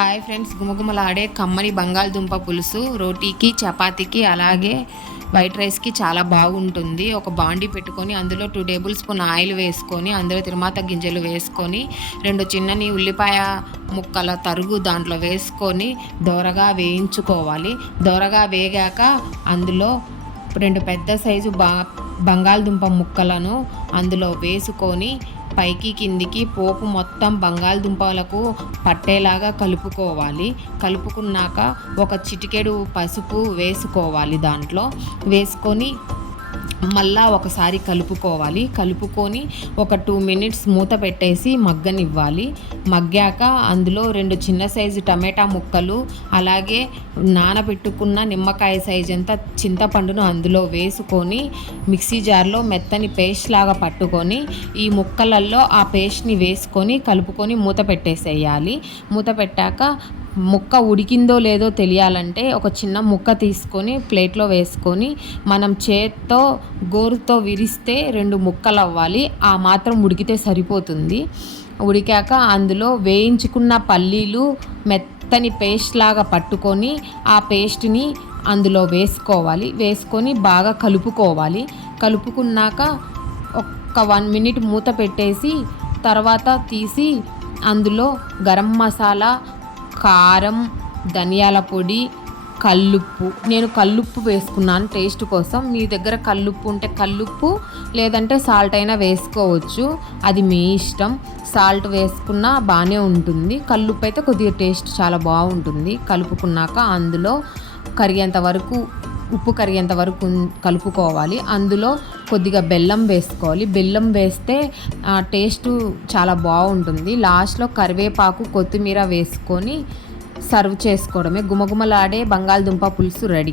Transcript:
Hi friends, గుమగుమలాడే కమ్మని బంగాళదుంప పులుసు రోటీకి, చపాతీకి, అలాగే వైట్ రైస్కి చాలా బాగుంటుంది. ఒక బాండీ పెట్టుకొని అందులో 2 టేబుల్ స్పూన్ ఆయిల్ వేసుకొని అందులో తిరుమాత గింజలు వేసుకొని 2 చిన్నని ఉల్లిపాయ ముక్కల తరుగు దాంట్లో వేసుకొని దోరగా వేయించుకోవాలి. దోరగా వేగాక అందులో 2 పెద్ద సైజు బంగాళదుంప ముక్కలను అందులో వేసుకొని పైకి కిందికి పోపు మొత్తం బంగాళదుంపలకు పట్టేలాగా కలుపుకోవాలి. కలుపుకున్నాక ఒక చిటికెడు పసుపు వేసుకోవాలి. దాంట్లో వేసుకొని మళ్ళా ఒకసారి కలుపుకొని ఒక 2 మినిట్స్ మూత పెట్టేసి మగ్గనివ్వాలి. మగ్గాక అందులో 2 చిన్న సైజు టమాటా ముక్కలు, అలాగే నానబెట్టుకున్న నిమ్మకాయ సైజు అంత చింతపండును అందులో వేసుకొని మిక్సీ జార్లో మెత్తని పేస్ట్ లాగా పట్టుకొని ఈ ముక్కలల్లో ఆ పేస్ట్ని వేసుకొని కలుపుకొని మూత పెట్టేసేయాలి. మూత పెట్టాక ముక్క ఉడికిందో లేదో తెలియాలంటే ఒక చిన్న ముక్క తీసుకొని ప్లేట్లో వేసుకొని మనం చేత్తో గోరుతో విరిస్తే 2 ముక్కలు అవ్వాలి. ఆ మాత్రం ఉడికితే సరిపోతుంది. ఉడికాక అందులో వేయించుకున్న పల్లీలు మెత్తని పేస్ట్ లాగా పట్టుకొని ఆ పేస్ట్ని అందులో వేసుకోవాలి. వేసుకొని బాగా కలుపుకున్నాక ఒక 1 మినిట్ మూత పెట్టేసి తర్వాత తీసి అందులో గరం మసాలా, కారం, ధనియాల పొడి, కల్లుప్పు, నేను కల్లుప్పు వేసుకున్నాను టేస్ట్ కోసం. మీ దగ్గర కల్లుప్పు ఉంటే కల్లుప్పు, లేదంటే సాల్ట్ అయినా వేసుకోవచ్చు, అది మీ ఇష్టం. సాల్ట్ వేసుకున్నా బాగానే ఉంటుంది. కల్లుప్పు అయితే కొద్దిగా టేస్ట్ చాలా బాగుంటుంది. కలుపుకున్నాక అందులో ఉప్పు కరిగేంత వరకు కలుపుకోవాలి. అందులో కొద్దిగా బెల్లం వేసుకోవాలి. బెల్లం వేస్తే టేస్ట్ చాలా బాగుంటుంది. లాస్ట్లో కరివేపాకు, కొత్తిమీర వేసుకొని సర్వ్ చేసుకోవడమే. గుమగుమలాడే బంగాళదుంప పులుసు రెడీ.